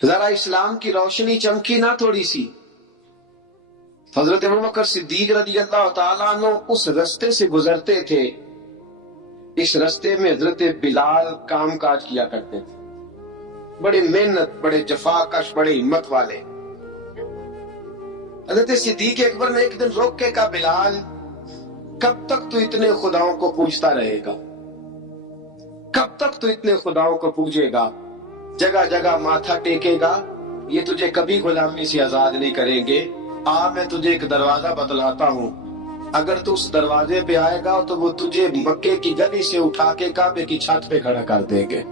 ذرا اسلام کی روشنی چمکی نہ تھوڑی سی، حضرت ابوبکر صدیق رضی اللہ تعالیٰ عنہ اس رستے سے گزرتے تھے، اس رستے میں حضرت بلال کام کاج کیا کرتے تھے، بڑے محنت، بڑے جفاکش، بڑے ہمت والے۔ حضرت صدیق اکبر نے ایک دن روک کے کہا، بلال کب تک تو اتنے خداؤں کو پوجتا رہے گا؟ کب تک تو اتنے خداؤں کو پوجے گا، جگہ جگہ ماتھا ٹیکے گا؟ یہ تجھے کبھی غلامی سے آزاد نہیں کریں گے۔ میں تجھے ایک دروازہ بتلاتا ہوں، اگر تو اس دروازے پہ آئے گا تو وہ تجھے مکے کی گلی سے اٹھا کے کعبے کی چھت پہ کھڑا کر دیں گے۔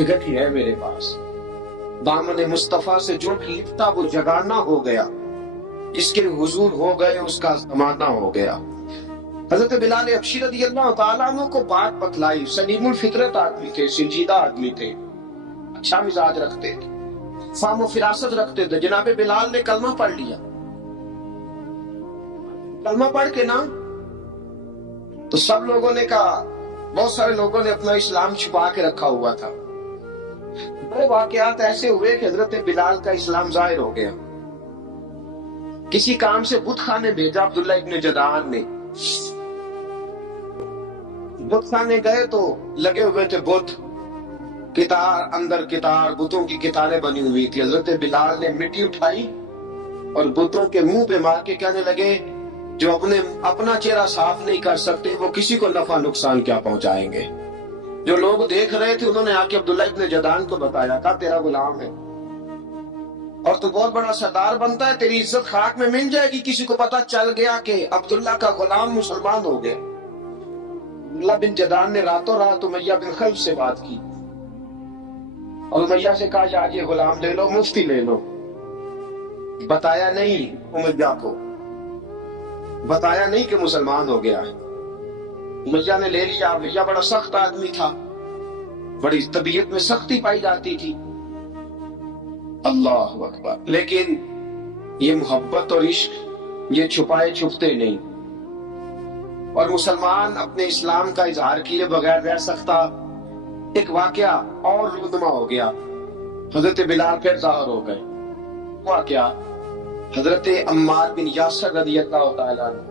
گٹھی ہے میرے پاس، دامن مصطفیٰ سے جو بھی لپٹا وہ جگانا ہو گیا، اس کے حضور ہو گئے، اس کا زمانہ ہو گیا۔ حضرت بلال حبشی رضی اللہ تعالیٰ عنہ کو بات بتلائی، سلیم الفطرت آدمی تھے، سنجیدہ آدمی تھے، اچھا مزاج رکھتے تھے، فہم و فراست رکھتے تھے۔ جناب بلال نے کلمہ پڑھ لیا، کلمہ پڑھ کے نا تو سب لوگوں نے کہا، بہت سارے لوگوں نے اپنا اسلام چھپا کے رکھا ہوا تھا۔ بڑے واقعات ایسے ہوئے کہ حضرت بلال کا اسلام ظاہر ہو گیا۔ کسی کام سے بت خانے بھیجا عبداللہ ابن جدعان نے، بت خانے گئے تو لگے ہوئے تھے بت، کتار اندر کتار، بتوں کی کتاریں بنی ہوئی تھی۔ حضرت بلال نے مٹی اٹھائی اور بتوں کے منہ پہ مار کے کہنے لگے، جو اپنا چہرہ صاف نہیں کر سکتے وہ کسی کو نفع نقصان کیا پہنچائیں گے۔ جو لوگ دیکھ رہے تھے انہوں نے آ کے عبداللہ ابن جدعان کو بتایا، کہا تیرا غلام ہے اور تو بہت بڑا سردار بنتا ہے، تیری عزت خاک میں مل جائے گی کسی کو پتا چل گیا کہ عبداللہ کا غلام مسلمان ہو گیا۔ عبداللہ بن جدعان نے راتوں رات امیہ بن خلف سے بات کی اور امیہ سے کہا، یار یہ غلام لے لو، مفتی لے لو۔ بتایا نہیں امیہ کو، بتایا نہیں کہ مسلمان ہو گیا ہے۔ امیہ نے لے لیا۔ امیہ بڑا سخت آدمی تھا، بڑی طبیعت میں سختی پائی جاتی تھی، اللہ اکبر، لیکن یہ محبت اور عشق یہ چھپائے چھپتے نہیں، اور مسلمان اپنے اسلام کا اظہار کیے بغیر رہ سکتا۔ ایک واقعہ اور رونما ہو گیا، حضرت بلال پھر ظاہر ہو گئے۔ ہوا کیا؟ حضرت عمار بن یاسر رضی اللہ تعالیٰ عنہ،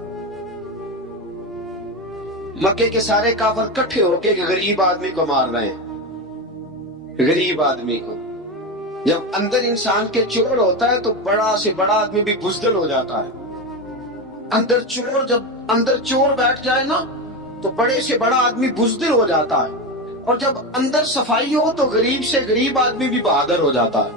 مکے کے سارے کافر کٹھے ہو کے غریب آدمی کو مار رہے ہیں، غریب آدمی کو۔ جب اندر انسان کے چور ہوتا ہے تو بڑا سے بڑا آدمی بھی بزدل ہو جاتا ہے۔ جب اندر چور بیٹھ جائے نا تو بڑے سے بڑا آدمی بزدل ہو جاتا ہے، اور جب اندر صفائی ہو تو غریب سے غریب آدمی بھی بہادر ہو جاتا ہے۔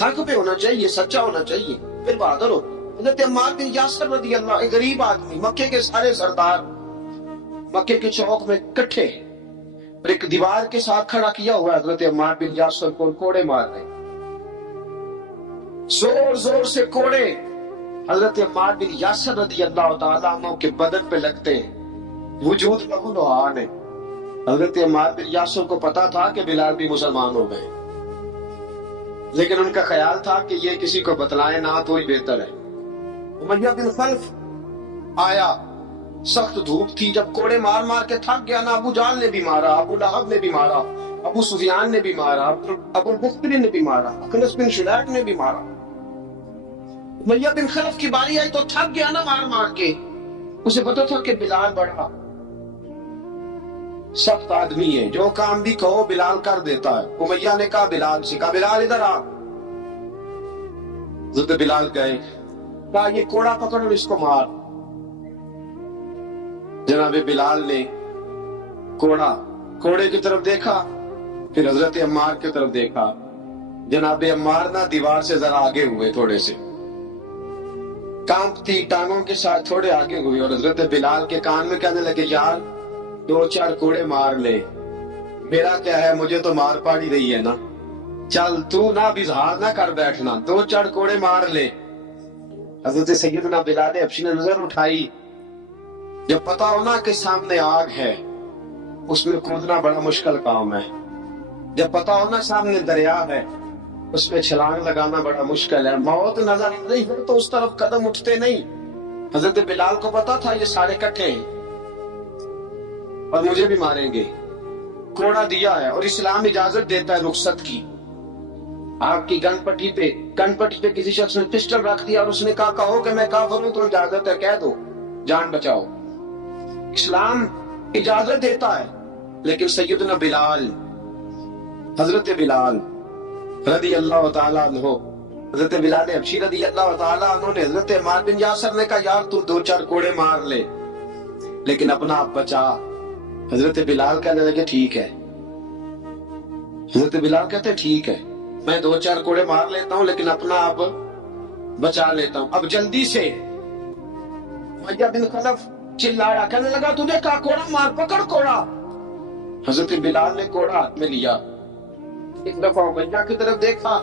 حق پہ ہونا چاہیے، سچا ہونا چاہیے، پھر بہادر ہو۔ حضرت عمار بن یاسر رضی اللہ، ایک غریب آدمی، مکے کے سارے سردار مکے کے چوک میں کٹھے، اور ایک دیوار کے ساتھ کھڑا کیا ہوا حضرت عمار بن یاسر کو کوڑے مار رہے، زور زور سے کوڑے حضرت عمار بن یاسر رضی اللہ تعالیٰ عنہ کے بدن پہ لگتے ہیں، وجود لہو لہان ہے۔ حضرت عمار بن یاسر کو پتا تھا کہ بلال بھی مسلمان ہو گئے، لیکن ان کا خیال تھا کہ یہ کسی کو بتلائے نہ تو ہی بہتر ہے۔ امیہ بن خلف آیا، سخت دھوپ تھی، جب کوڑے مار مار کے تھک گیا نا، ابو جہل نے بھی مارا، ابو لہب نے بھی مارا، ابو سفیان نے بھی مارا، ابو البختری نے بھی مارا، اخنس بن شلیق نے بھی مارا۔ امیہ بن خلف کی باری آئی تو تھک گیا نا مار مار کے، اسے پتا تھا کہ بلال بڑا سخت آدمی ہے، جو کام بھی کہو بلال کر دیتا ہے۔ امیہ نے کہا بلال سے، کہا بلال ادھر آ۔ حضرت بلال گئے، کہا یہ کوڑا پکڑ اور اس کو مار۔ جناب بلال نے کوڑے کی طرف دیکھا، پھر حضرت عمار کی طرف دیکھا۔ جناب عمار نہ دیوار سے ذرا آگے ہوئے، تھوڑے سے کانپتی ٹانگوں کے ساتھ تھوڑے آگے ہوئے، اور حضرت بلال کے کان میں کہنے لگے، یار 2-4 کوڑے مار لے، میرا کیا ہے، مجھے تو مار پاڑی رہی ہے نا، چل تو نہ اظہار نہ کر بیٹھنا، 2-4 کوڑے مار لے۔ حضرت سیدنا بلال حبشی نے نظر اٹھائی، جب پتا ہونا کہ سامنے آگ ہے اس میں کودنا بڑا مشکل کام ہے، جب پتا ہونا سامنے دریا ہے اس میں چھلانگ لگانا بڑا مشکل ہے، موت نظر نہیں ہو تو اس طرف قدم اٹھتے نہیں۔ حضرت بلال کو پتا تھا یہ سارے کٹھے ہیں اور مجھے بھی ماریں گے، کوڑا دیا ہے اور اسلام اجازت دیتا ہے رخصت کی، آپ کی گن پٹی پہ کسی شخص نے پسٹل رکھ دیا اور اس نے کہا کہو کہ میں کافر ہوں تو اجازت ہے، کہہ دو، جان بچاؤ۔ اسلام اجازت دیتا ہے، لیکن سیدنا بلال، حضرت بلال رضی اللہ تعالیٰ عنہ، حضرت بلال حبشی رضی اللہ تعالیٰ عنہ نے حضرت عمار بن یاسر نے کہا یار تو 2-4 کوڑے مار لے لیکن اپنا آپ بچا۔ حضرت بلال کہنے لگے ٹھیک ہے، حضرت بلال کہتے ٹھیک ہے، میں 2-4 کوڑے مار لیتا ہوں لیکن اپنا آپ بچا لیتا ہوں۔ اب جلدی سے امیہ بن خلف چلایا، کہنے لگا تجھے کہا کوڑا مار، پکڑ کوڑا۔ حضرت بلال نے کوڑا ہاتھ میں لیا، ایک دفعہ امیہ کی طرف دیکھا،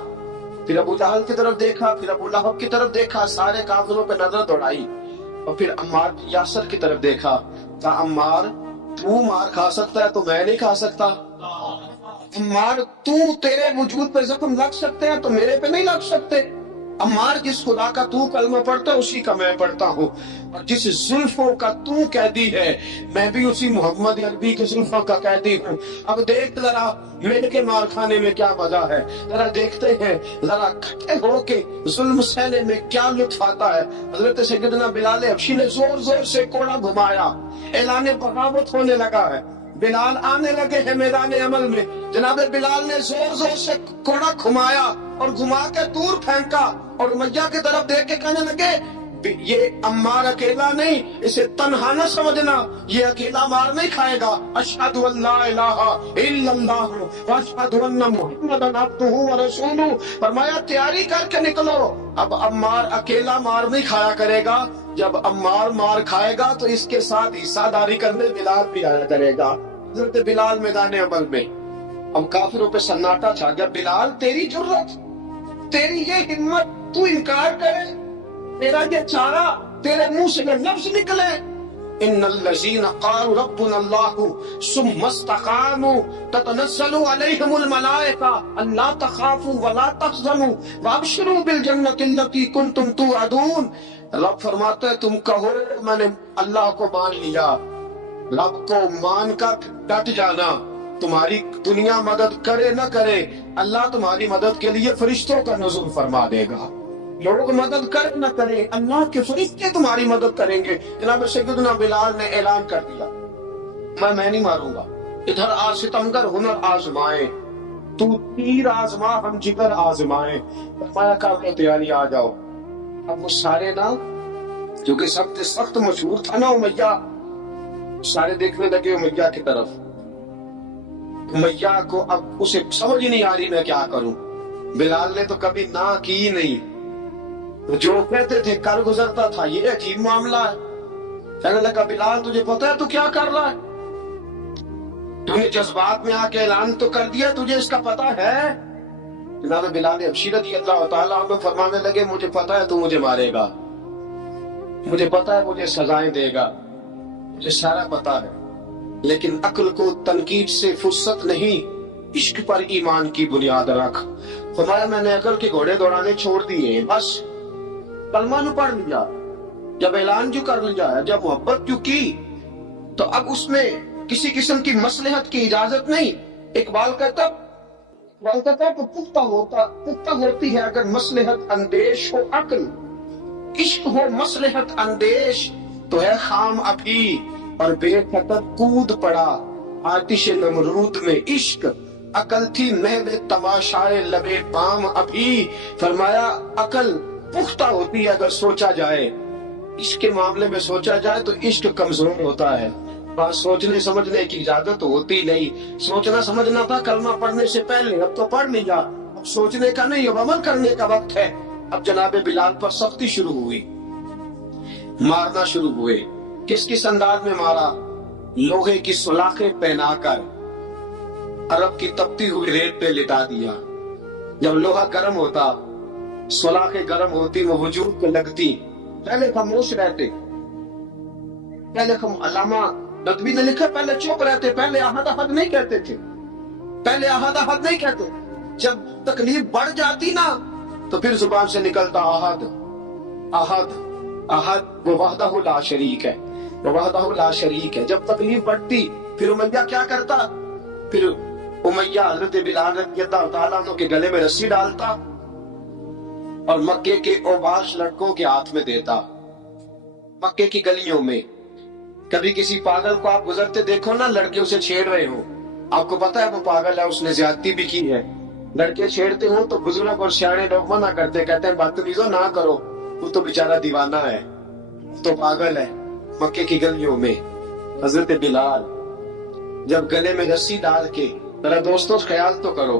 پھر ابو جہل کی طرف دیکھا، پھر ابو لہب کی طرف دیکھا، سارے کافروں پہ نظر دوڑائی، اور پھر عمار بن یاسر کی طرف دیکھا، کہا عمار تو مار کھا سکتا ہے تو میں نہیں کھا سکتا، عمار تیرے وجود پہ زخم لگ سکتے ہیں تو میرے پہ نہیں لگ سکتے، عمار جس خدا کا تو کلمہ پڑھتا ہے اسی کا میں پڑھتا ہوں، اور جس زلفوں کا تو قیدی ہے میں بھی اسی محمد عربی کے زلفوں کا قیدی ہوں۔ اب دیکھ ذرا مل کے مار کھانے میں کیا مزہ ہے، ذرا دیکھتے ہیں ذرا اکٹھے ہو کے ظلم سہنے میں کیا لطف آتا ہے۔ حضرت سیدنا بلال حبشی نے زور زور سے کوڑا گھمایا، اعلان بغاوت ہونے لگا ہے، بلال آنے لگے ہیں میدان عمل میں، جناب بلال نے زور زور سے کوڑا گھمایا اور گھما کے دور پھینکا، اور امیہ کی طرف دیکھ کے کہنے لگے یہ عمار اکیلا نہیں، اسے تنہا نہ سمجھنا، یہ اکیلا مار نہیں کھائے گا۔ اشہد ان لا الہ الا اللہ واشہد ان محمدا عبدہ ورسولہ، فرمایا تیاری کر کے نکلو، اب عمار اکیلا مار نہیں کھایا کرے گا، جب عمار مار کھائے گا تو اس کے ساتھ حصہ داری کرنے بلال بھی آیا کرے گا۔ حضرت بلال میدان عمل میں، اب کافروں پہ سناٹا چھا گیا، بلال تیری جرت، تیری یہ ہمت، تو انکار کرے، تیرا یہ چارہ، تیرے منہ سے یہ لفظ نکلے، ان الذین قالوا ربنا اللہ ثم استقاموا تتنزل علیہم الملائکہ الا تخافوا ولا تحزنوا وابشروا بالجنۃ التي کنتم توعدون۔ رب فرماتا ہے تم کہو میں نے اللہ کو مان لیا، رب کو مان کر ڈٹ جانا، تمہاری دنیا مدد کرے نہ کرے اللہ تمہاری مدد کے لیے فرشتوں کا نزول فرما دے گا، لوگ مدد کرے نہ کرے اللہ کے فرشتے تمہاری مدد کریں گے۔ جناب سیدنا بلال نے اعلان کر دیا میں نہیں ماروں گا، ادھر ستمگر ہنر آزمائے، تو تیر آزما ہم جگر آزمائے، فرمایا کافی تیاری آ جاؤ۔ اب وہ سارے نا جو کہ سب سے سخت مشہور تھا نا امیہ، سارے دیکھنے لگے امیہ کی طرف، امیہ کو اب اسے سمجھ نہیں آ رہی میں کیا کروں۔ بلال نے تو کبھی نہ کی نہیں، جو کہتے تھے کل گزرتا تھا، یہ عجیب معاملہ ہے۔ کہنے لگا بلال تجھے پتا ہے تو کیا کر رہا ہے، تو نے جذبات میں آ کے اعلان تو کر دیا، تجھے اس کا پتا ہے؟ جناب بلال حبشی رضی اللہ تعالیٰ عنہ فرمانے لگے مجھے پتا ہے تو مجھے مارے گا، مجھے پتا ہے مجھے سزائیں دے گا، مجھے سارا پتا ہے، لیکن عقل کو تنقید سے فرصت نہیں، عشق پر ایمان کی بنیاد رکھ۔ فرمایا میں نے عقل کے گھوڑے دوڑانے چھوڑ دیے، بس کلمہ جو پڑھ لیا، جب اعلان جو کر لیا ہے، جب محبت جو کی تو اب اس میں کسی قسم کی مصلحت کی اجازت نہیں۔ اقبال کہتا ہے کہ پختہ ہوتی ہے اگر مصلحت اندیش ہو عقل، عشق ہو مصلحت اندیش تو ہے خام ابھی، اور بے خطر کود پڑا آتش نمرود میں عشق، عقل تھی محو تماشائے لبے بام ابھی۔ فرمایا عقل پختہ ہوتی ہے اگر سوچا جائے، عشق کے معاملے میں سوچا جائے تو عشق کمزور ہوتا ہے، بات سوچنے سمجھنے کی اجازت ہوتی نہیں۔ سوچنا سمجھنا تھا کلمہ پڑھنے سے پہلے، اب تو پڑھ لیا، اب سوچنے کا نہیں، اب عمل کرنے کا وقت ہے۔ اب جناب بلال پر سختی شروع ہوئی، مارنا شروع ہوئے۔ کس انداز میں مارا؟ لوہے کی سلاخیں پہنا کر عرب کی تپتی ہوئی ریت پہ لٹا دیا۔ جب لوہا گرم ہوتا، سلاخیں گرم ہوتی، وہ وجود کو لگتی، پہلے خاموش رہتے، پہلے علامہ ندوی نے لکھا پہلے چپ رہتے، پہلے احد احد نہیں کہتے تھے، پہلے احد احد نہیں کہتے، جب تکلیف بڑھ جاتی نا تو پھر زبان سے نکلتا احد احد احد، وہ وحدہ لا شریک ہے، وہ وحدہ لا شریک ہے۔ جب تکلیف بڑھتی پھر امیہ کیا کرتا؟ پھر امیہ حضرت بلال رضی اللہ تعالیٰ عنہ کے گلے میں رسی ڈالتا اور مکے کے اوباش لڑکوں کے ہاتھ میں دیتا. مکے کی گلیوں میں کبھی کسی پاگل کو آپ گزرتے دیکھو نا، لڑکے اسے چھیڑ رہے ہوں، آپ کو پتا ہے وہ پاگل ہے، اس نے زیادتی بھی کی ہے. لڑکے چھیڑتے ہوں تو بزرگ اور سیانے لوگ منع کرتے، کہتے ہیں بدتمیزوں نہ کرو، وہ تو بیچارہ دیوانہ ہے، تو پاگل ہے. مکے کی گلیوں میں حضرت بلال جب گلے میں رسی ڈال کے، ذرا دوستوں خیال تو کرو،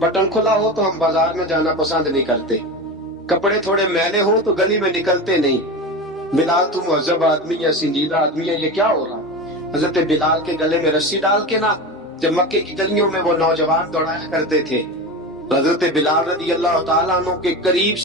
بٹن کھلا ہو تو ہم بازار میں جانا پسند نہیں کرتے، کپڑے تھوڑے میلے ہوں تو گلی میں نکلتے نہیں. بلال تو مہذب آدمی ہے، سنجیدہ آدمی ہے، یہ کیا ہو رہا؟ حضرت بلال کے گلے میں رسی ڈال کے نا جب مکے کی گلیوں میں وہ نوجوان دوڑایا کرتے تھے، حضرت بلال رضی اللہ تعالیٰ عنہ کے قریب